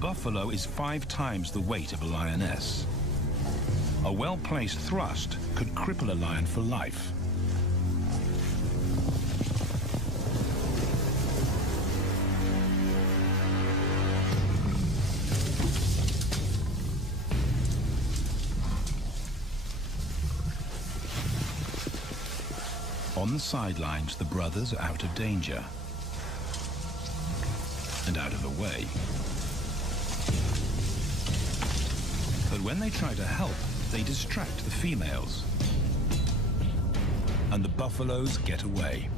buffalo is 5 times the weight of a lioness. A well-placed thrust could cripple a lion for life. On the sidelines, the brothers are out of danger and out of the way. But when they try to help, they distract the females, and the buffaloes get away.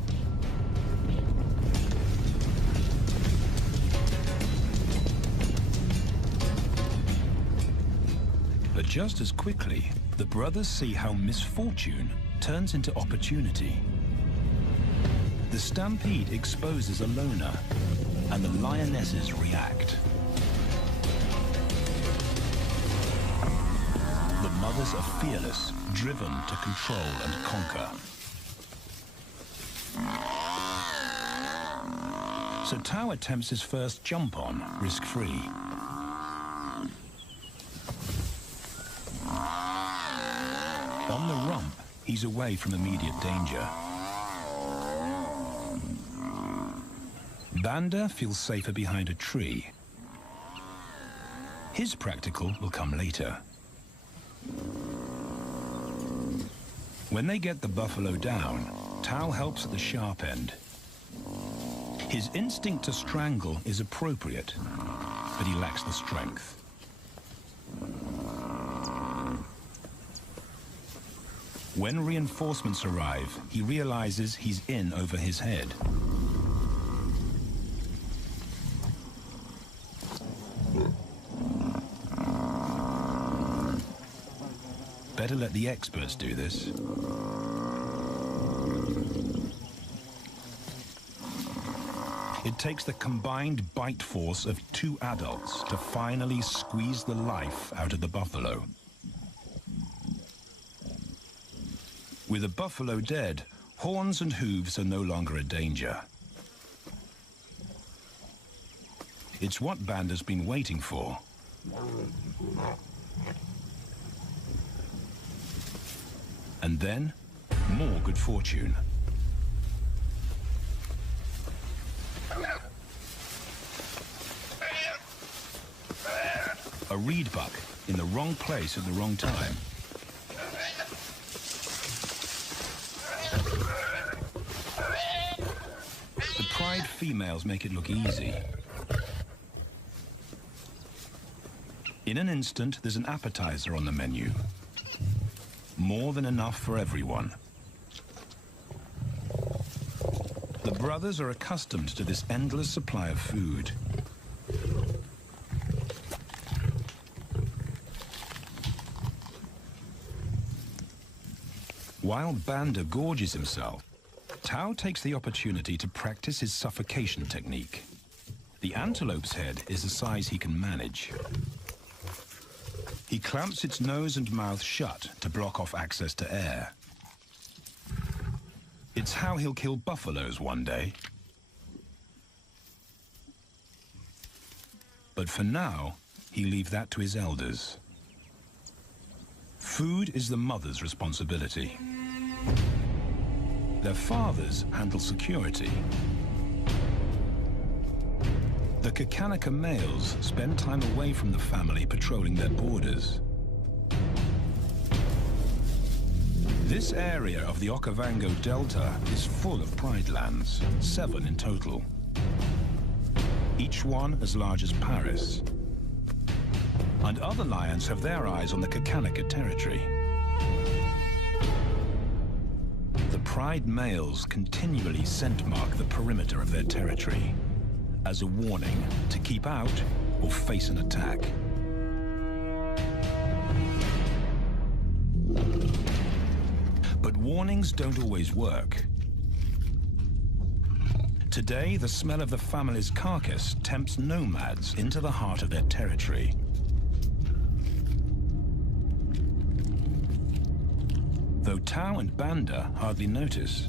But just as quickly, the brothers see how misfortune turns into opportunity. The stampede exposes a loner, and the lionesses react. The mothers are fearless, driven to control and conquer. So Tao attempts his first jump on, risk-free. On the rump, he's away from immediate danger. Banda feels safer behind a tree. His practical will come later. When they get the buffalo down, Tao helps at the sharp end. His instinct to strangle is appropriate, but he lacks the strength. When reinforcements arrive, he realizes he's in over his head. Better let the experts do this. It takes the combined bite force of 2 adults to finally squeeze the life out of the buffalo. With a buffalo dead, horns and hooves are no longer a danger. It's what Banda's been waiting for. And then, more good fortune. A reed buck in the wrong place at the wrong time. The pride females make it look easy. In an instant, there's an appetizer on the menu. More than enough for everyone. The brothers are accustomed to this endless supply of food. While Banda gorges himself, Tao takes the opportunity to practice his suffocation technique. The antelope's head is a size he can manage. He clamps its nose and mouth shut to block off access to air. It's how he'll kill buffaloes one day. But for now, he leaves that to his elders. Food is the mother's responsibility. Their fathers handle security. The Kakanika males spend time away from the family patrolling their borders. This area of the Okavango Delta is full of pride lands, 7 in total. Each one as large as Paris. And other lions have their eyes on the Kakanika territory. The pride males continually scent mark the perimeter of their territory as a warning to keep out or face an attack. But warnings don't always work. Today, the smell of the family's carcass tempts nomads into the heart of their territory. Though Tao and Banda hardly notice.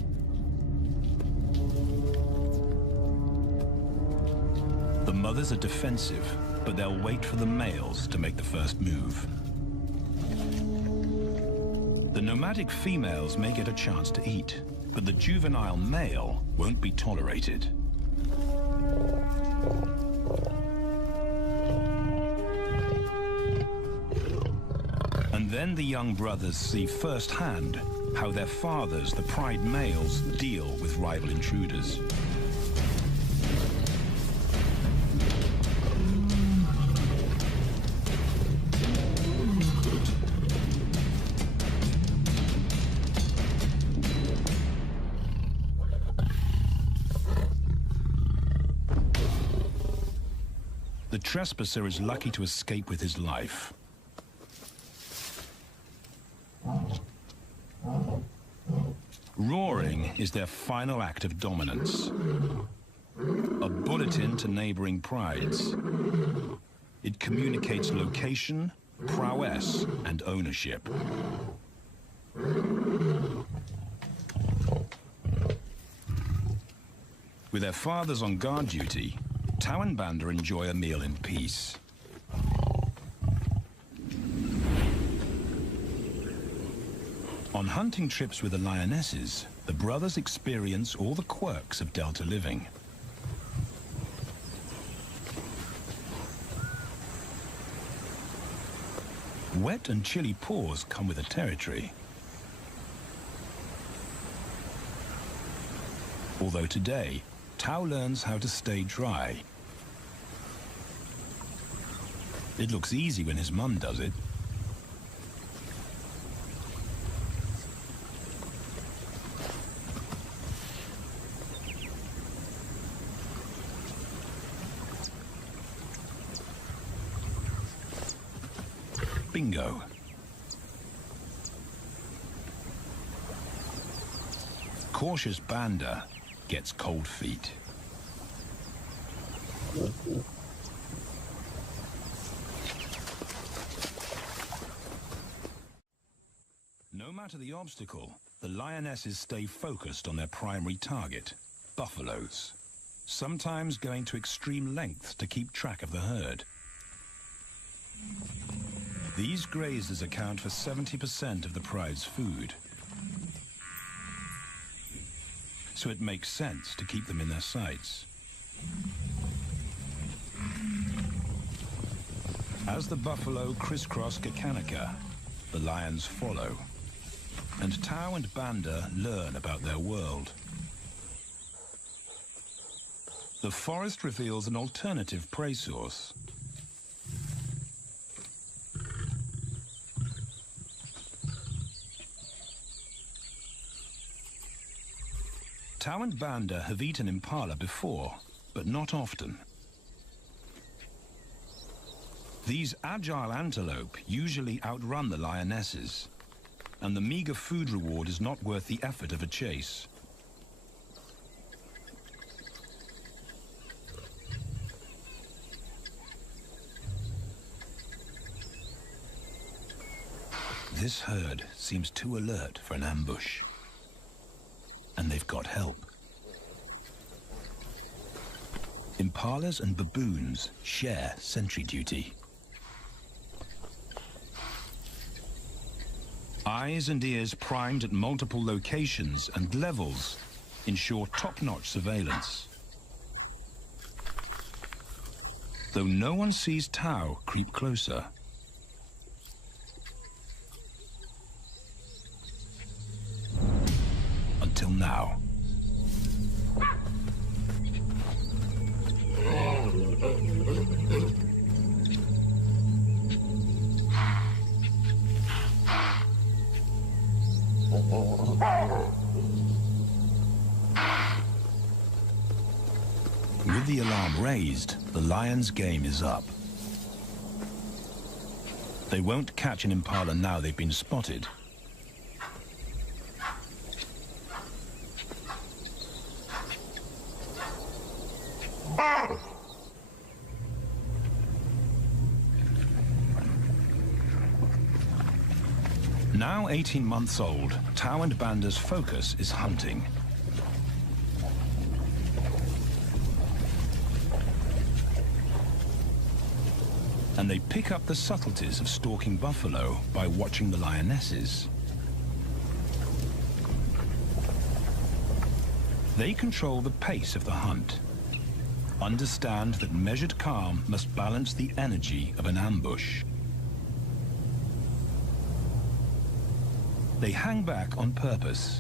The mothers are defensive, but they'll wait for the males to make the first move. The nomadic females may get a chance to eat, but the juvenile male won't be tolerated. And then the young brothers see firsthand how their fathers, the pride males, deal with rival intruders. The trespasser is lucky to escape with his life. Roaring is their final act of dominance. A bulletin to neighboring prides. It communicates location, prowess, and ownership. With their fathers on guard duty, Tau and Banda enjoy a meal in peace. On hunting trips with the lionesses, the brothers experience all the quirks of delta living. Wet and chilly paws come with the territory. Although today, Tau learns how to stay dry. It looks easy when his mum does it. Bingo. Cautious Banda gets cold feet. No matter the obstacle, the lionesses stay focused on their primary target, buffaloes, sometimes going to extreme lengths to keep track of the herd. These grazers account for 70% of the pride's food, so it makes sense to keep them in their sights. As the buffalo crisscross Kakanika, the lions follow, and Tau and Banda learn about their world. The forest reveals an alternative prey source. Tau and Banda have eaten impala before, but not often. These agile antelope usually outrun the lionesses, and the meager food reward is not worth the effort of a chase. This herd seems too alert for an ambush. And they've got help. Impalas and baboons share sentry duty. Eyes and ears primed at multiple locations and levels ensure top-notch surveillance. Though no one sees Tau creep closer. Until now. With the alarm raised, the lions' game is up. They won't catch an impala now they've been spotted. Now 18 months old, Tau and Banda's focus is hunting. And they pick up the subtleties of stalking buffalo by watching the lionesses. They control the pace of the hunt, understand that measured calm must balance the energy of an ambush. They hang back on purpose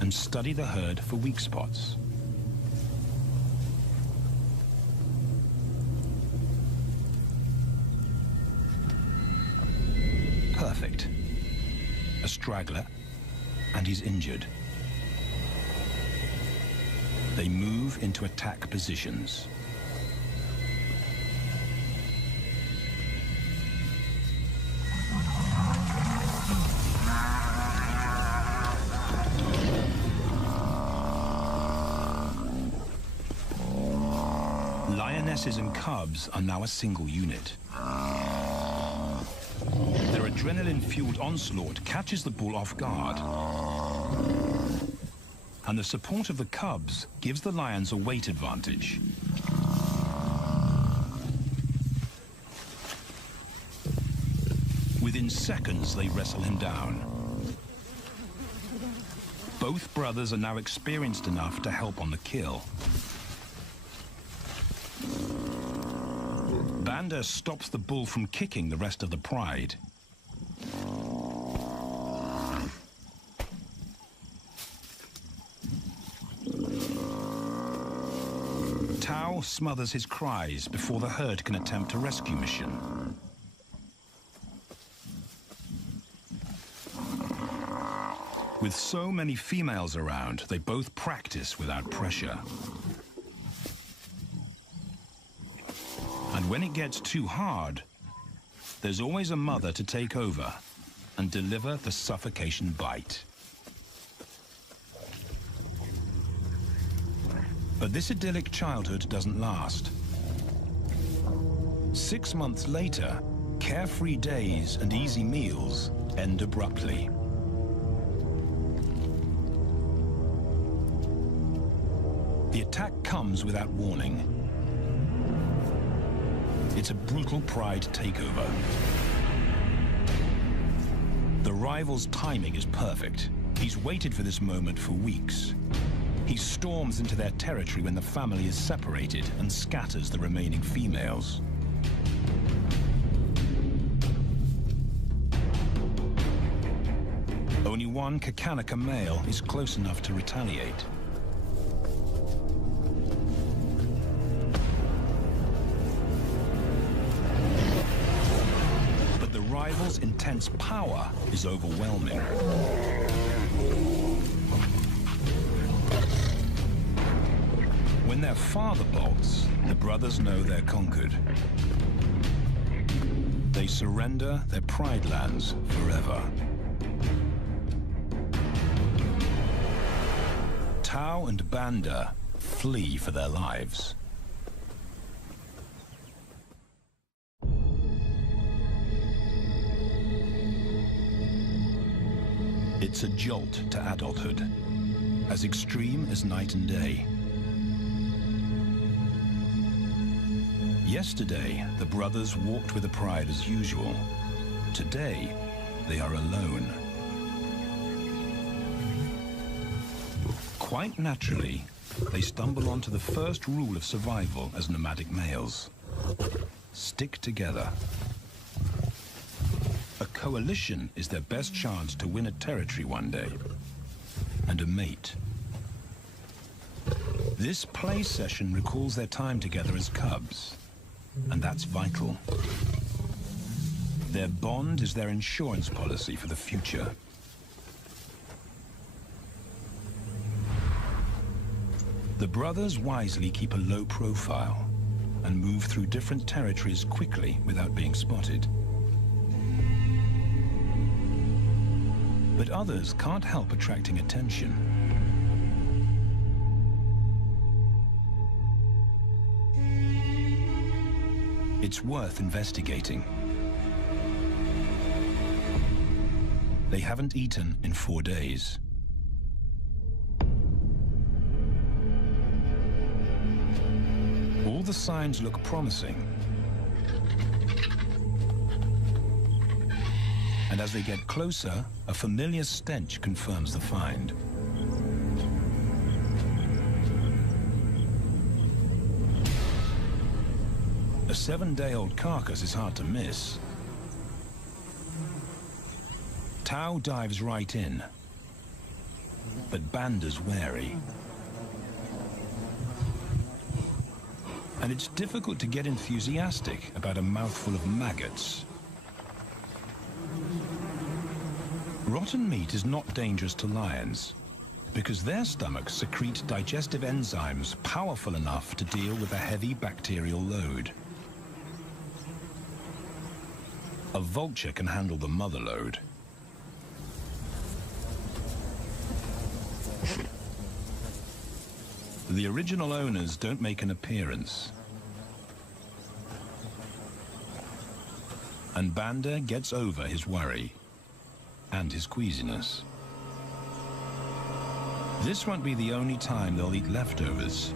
and study the herd for weak spots. Perfect. A straggler, and he's injured. They move into attack positions. Lionesses and cubs are now a single unit. Their adrenaline-fueled onslaught catches the bull off guard. And the support of the cubs gives the lions a weight advantage. Within seconds, they wrestle him down. Both brothers are now experienced enough to help on the kill. Banda stops the bull from kicking the rest of the pride. Tao smothers his cries before the herd can attempt a rescue mission. With so many females around, they both practice without pressure. And when it gets too hard, there's always a mother to take over and deliver the suffocation bite. But this idyllic childhood doesn't last. 6 months later, carefree days and easy meals end abruptly. The attack comes without warning. It's a brutal pride takeover. The rival's timing is perfect. He's waited for this moment for weeks. He storms into their territory when the family is separated and scatters the remaining females. Only one Kakanaka male is close enough to retaliate. But the rival's intense power is overwhelming. When their father bolts, the brothers know they're conquered. They surrender their pride lands forever. Tao and Banda flee for their lives. It's a jolt to adulthood, as extreme as night and day. Yesterday, the brothers walked with the pride as usual. Today, they are alone. Quite naturally, they stumble onto the first rule of survival as nomadic males. Stick together. A coalition is their best chance to win a territory one day, and a mate. This play session recalls their time together as cubs. And that's vital. Their bond is their insurance policy for the future. The brothers wisely keep a low profile and move through different territories quickly without being spotted. But others can't help attracting attention. It's worth investigating. They haven't eaten in 4 days. All the signs look promising, And as they get closer, a familiar stench confirms the find. A 7-day-old carcass is hard to miss. Tao dives right in, but Banda's wary. And it's difficult to get enthusiastic about a mouthful of maggots. Rotten meat is not dangerous to lions, because their stomachs secrete digestive enzymes powerful enough to deal with a heavy bacterial load. A vulture can handle the mother load. The original owners don't make an appearance. And Banda gets over his worry and his queasiness. This won't be the only time they'll eat leftovers.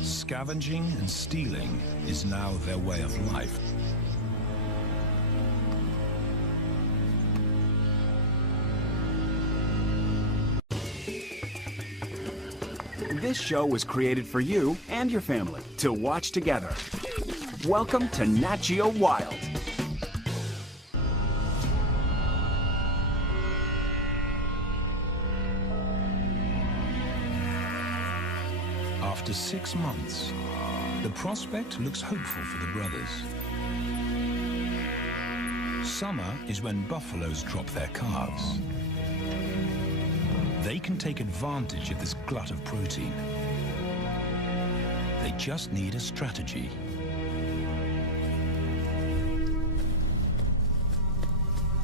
Scavenging and stealing is now their way of life. This show was created for you and your family to watch together. Welcome to Nat Geo Wild. After 6 months, the prospect looks hopeful for the brothers. Summer is when buffaloes drop their calves. They can take advantage of this glut of protein. They just need a strategy.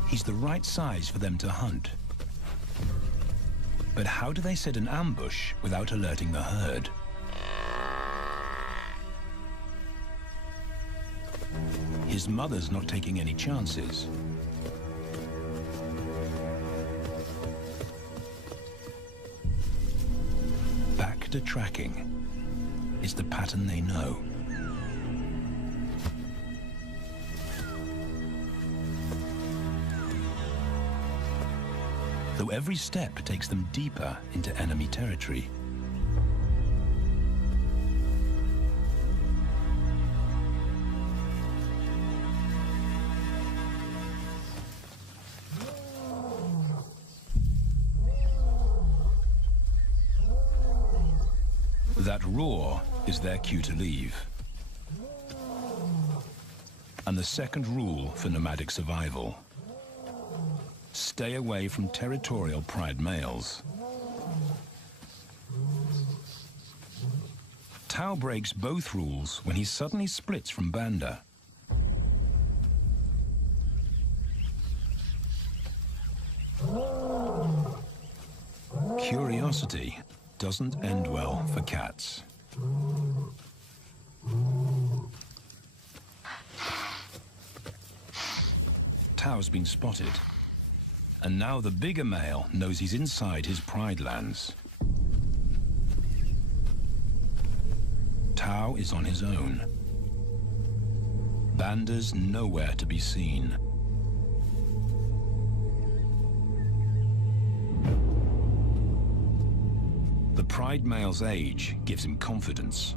He's the right size for them to hunt. But how do they set an ambush without alerting the herd? His mother's not taking any chances. Back to tracking is the pattern they know. Though every step takes them deeper into enemy territory. That roar is their cue to leave. And the second rule for nomadic survival: stay away from territorial pride males. Tao breaks both rules when he suddenly splits from Banda. Curiosity doesn't end well for cats. Tao's been spotted, and now the bigger male knows he's inside his pride lands. Tao is on his own. Banda's nowhere to be seen. The pride male's age gives him confidence.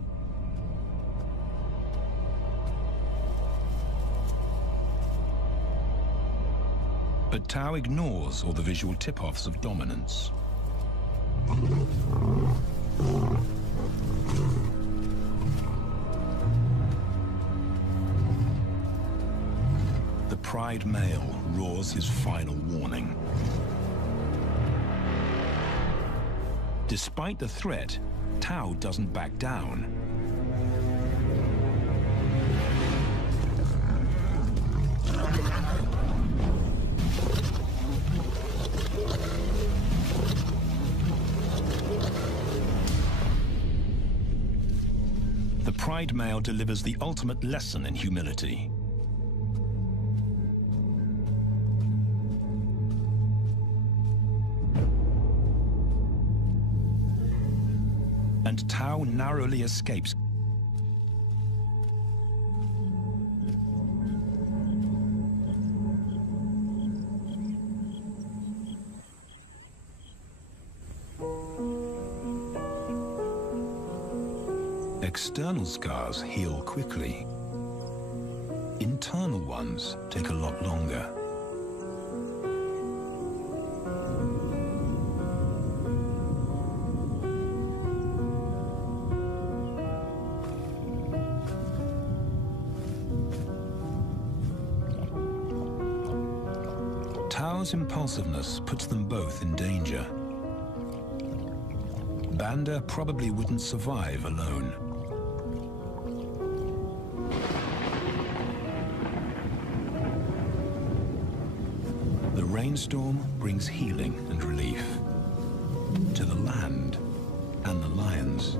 But Tao ignores all the visual tip-offs of dominance. The pride male roars his final warning. Despite the threat, Tao doesn't back down. The pride male delivers the ultimate lesson in humility. And Tao narrowly escapes. External scars heal quickly. Internal ones take a lot longer. Tao's impulsiveness puts them both in danger. Banda probably wouldn't survive alone. The rainstorm brings healing and relief to the land and the lions.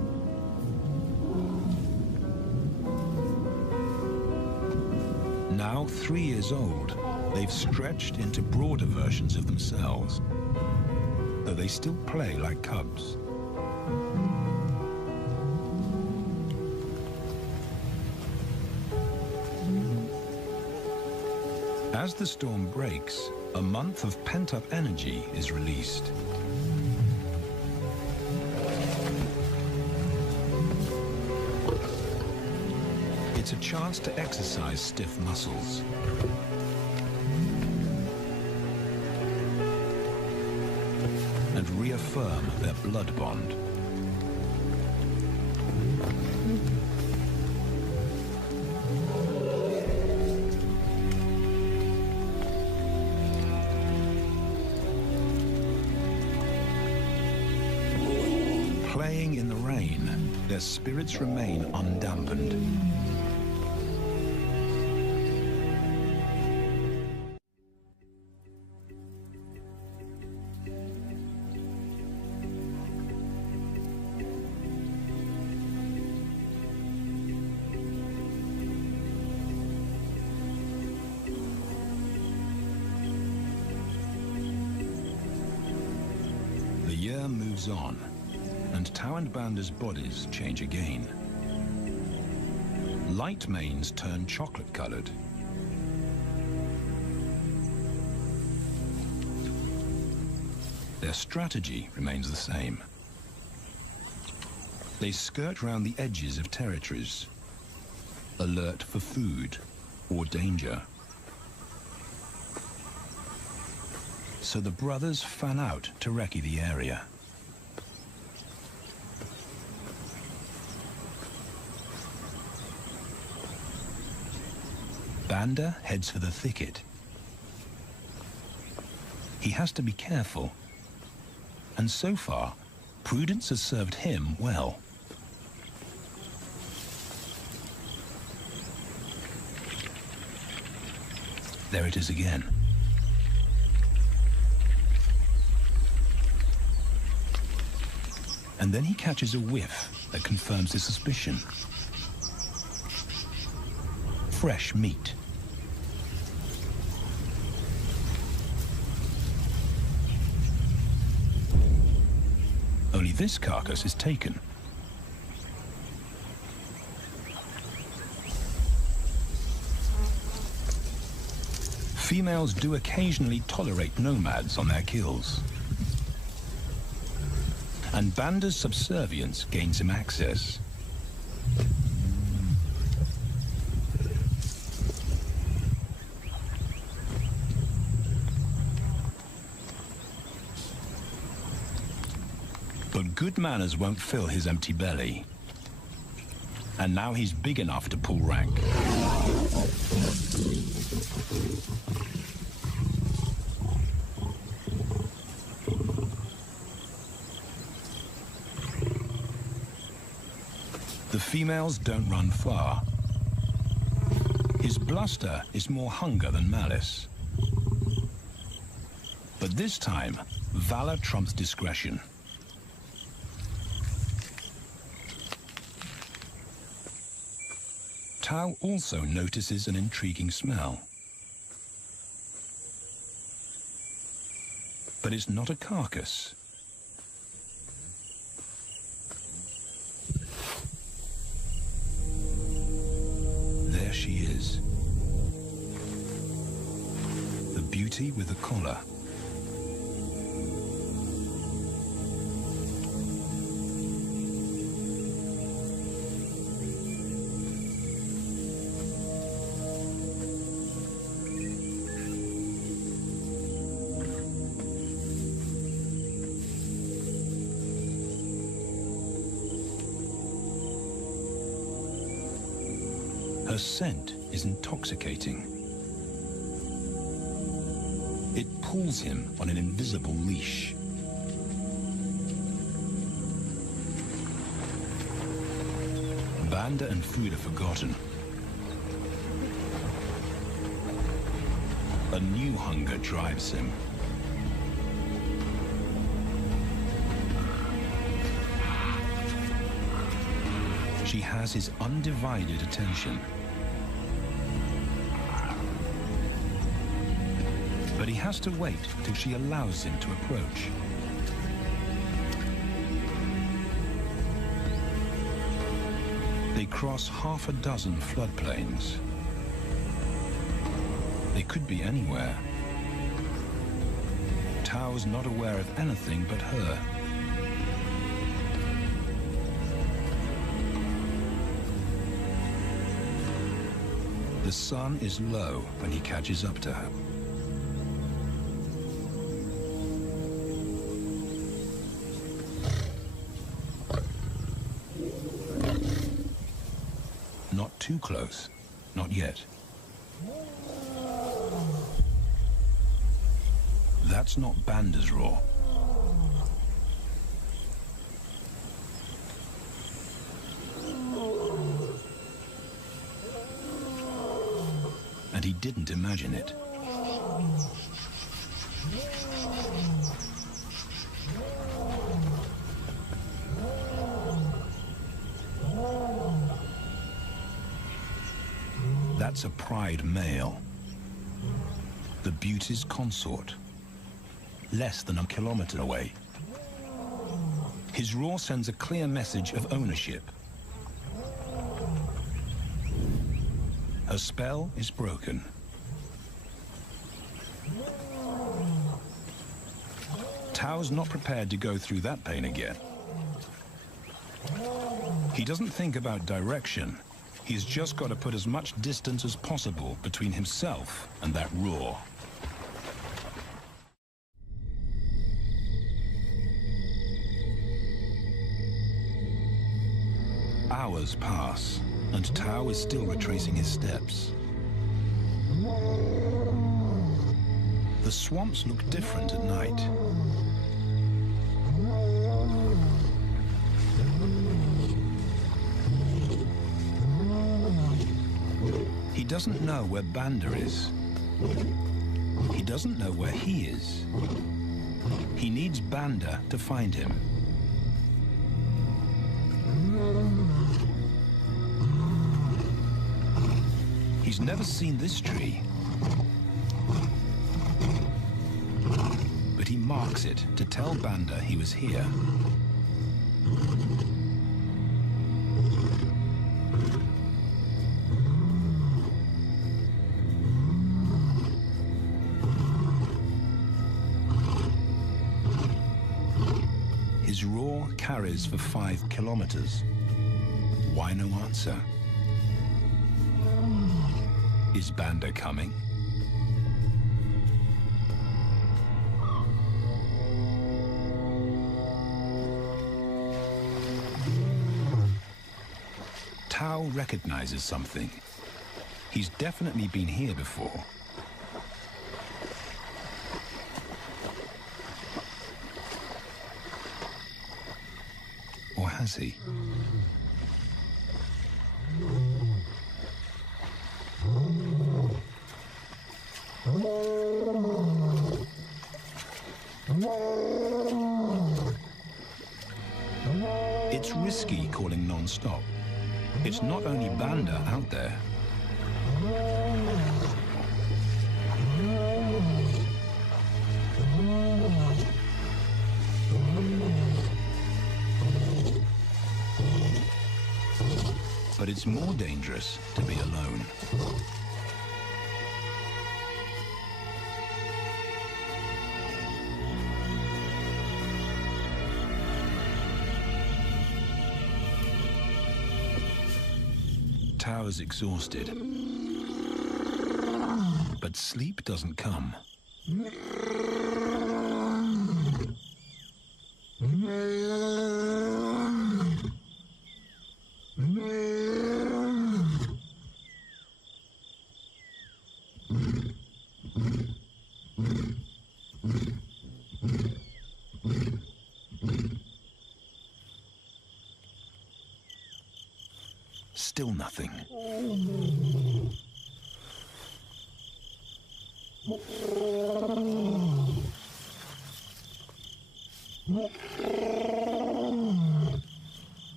Now 3 years old, they've stretched into broader versions of themselves, though they still play like cubs. As the storm breaks, a month of pent-up energy is released. It's a chance to exercise stiff muscles. And reaffirm their blood bond. Playing in the rain, their spirits remain undampened. The year moves on, and Tao and Banda's bodies change again. Light manes turn chocolate-colored. Their strategy remains the same. They skirt round the edges of territories, alert for food or danger. So the brothers fan out to recce the area. Banda heads for the thicket. He has to be careful, and so far, prudence has served him well. There it is again. And then he catches a whiff that confirms his suspicion. Fresh meat. Only this carcass is taken. Females do occasionally tolerate nomads on their kills. And Banda's subservience gains him access. But good manners won't fill his empty belly. And now he's big enough to pull rank. The females don't run far. His bluster is more hunger than malice. But this time, valor trumps discretion. Tao also notices an intriguing smell. But it's not a carcass. There she is. The beauty with the collar. Her scent is intoxicating. It pulls him on an invisible leash. Banda and food are forgotten. A new hunger drives him. She has his undivided attention. But he has to wait till she allows him to approach. They cross half a dozen floodplains. They could be anywhere. Tao's not aware of anything but her. The sun is low when he catches up to her. Not too close, not yet. That's not Banda's roar. And he didn't imagine it. That's a pride male. The beauty's consort. Less than a kilometer away. His roar sends a clear message of ownership. Her spell is broken. Tao's not prepared to go through that pain again. He doesn't think about direction. He's just got to put as much distance as possible between himself and that roar. Hours pass, and Tao is still retracing his steps. The swamps look different at night. He doesn't know where Banda is. He doesn't know where he is. He needs Banda to find him. He's never seen this tree, but he marks it to tell Banda he was here. His roar carries for 5 kilometers. Why no answer? Is Banda coming? Tao recognizes something. He's definitely been here before. Or has he? It's risky calling non-stop. It's not only Banda out there. But it's more dangerous to be alone. Tao's exhausted, but sleep doesn't come. Still nothing.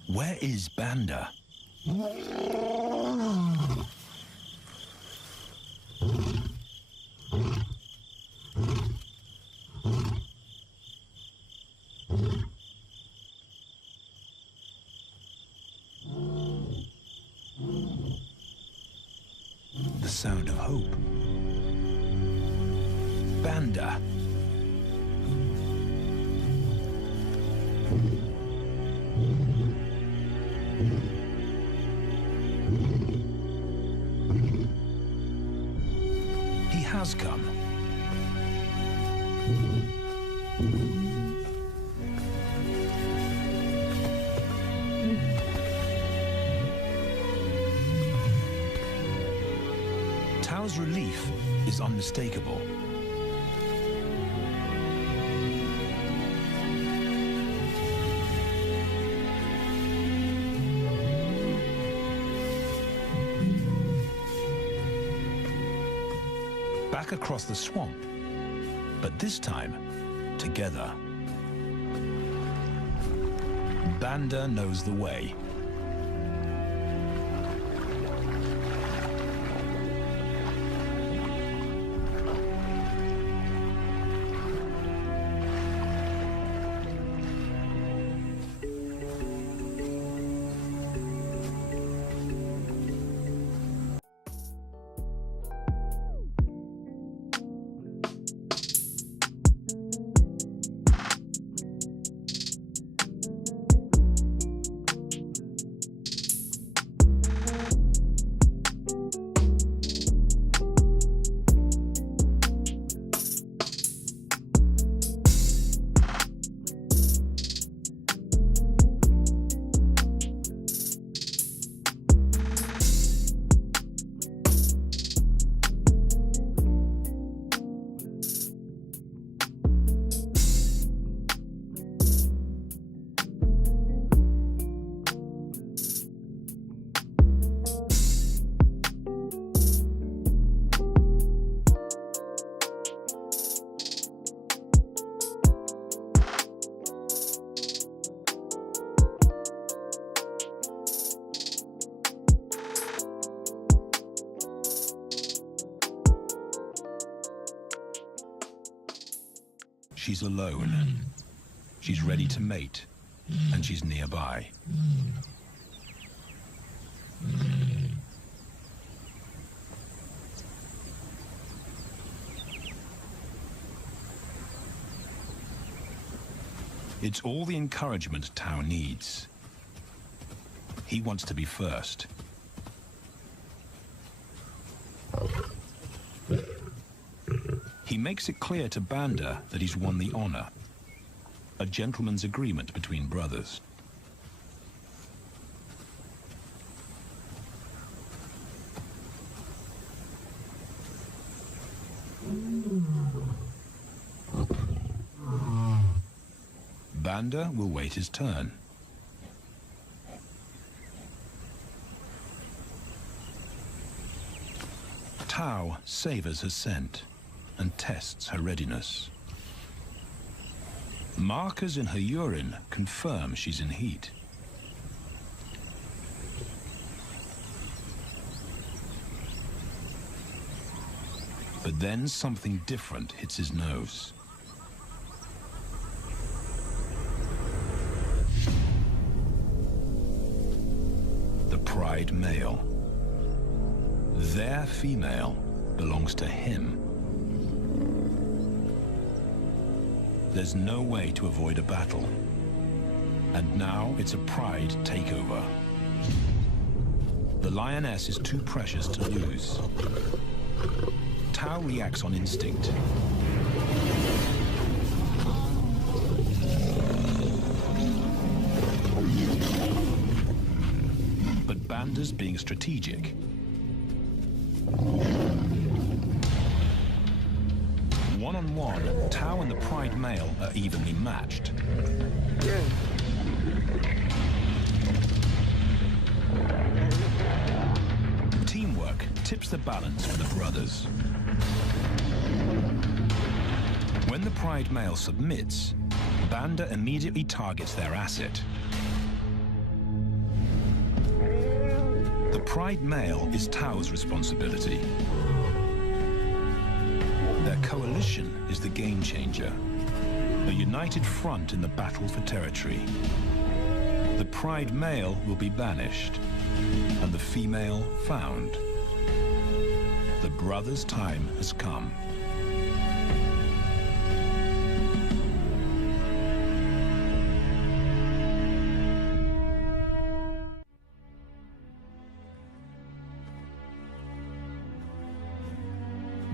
Where is Banda? The sound of hope. Banda. He has come. Tao's relief is unmistakable. Back across the swamp, but this time, together. Banda knows the way. She's alone. She's ready to mate, and she's nearby. It's all the encouragement Tao needs. He wants to be first. He makes it clear to Banda that he's won the honor, a gentleman's agreement between brothers. Banda will wait his turn. Tao savors her scent and tests her readiness. Markers in her urine confirm she's in heat. But then something different hits his nose. The pride male. Their female belongs to him. There's no way to avoid a battle. And now it's a pride takeover. The lioness is too precious to lose. Tao reacts on instinct. But Banda's being strategic. One-on-one, Tao and the pride male are evenly matched. tips the balance for the brothers. When the pride male submits, Banda immediately targets their asset. The pride male is Tao's responsibility. Their coalition is the game changer, a united front in the battle for territory. The pride male will be banished, and the female found. The brothers' time has come.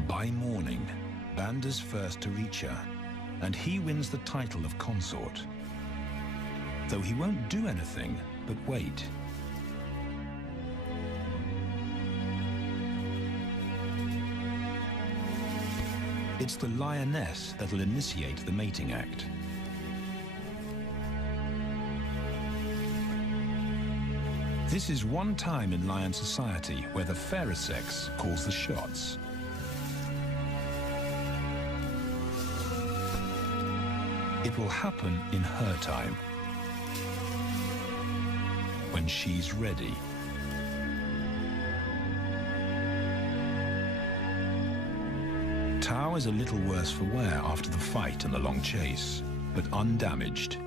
By morning, Banda's first to reach her, and he wins the title of consort. Though he won't do anything but wait. It's the lioness that'll initiate the mating act. This is one time in lion society where the fairer sex calls the shots. It will happen in her time, when she's ready. Tao is a little worse for wear after the fight and the long chase, but undamaged.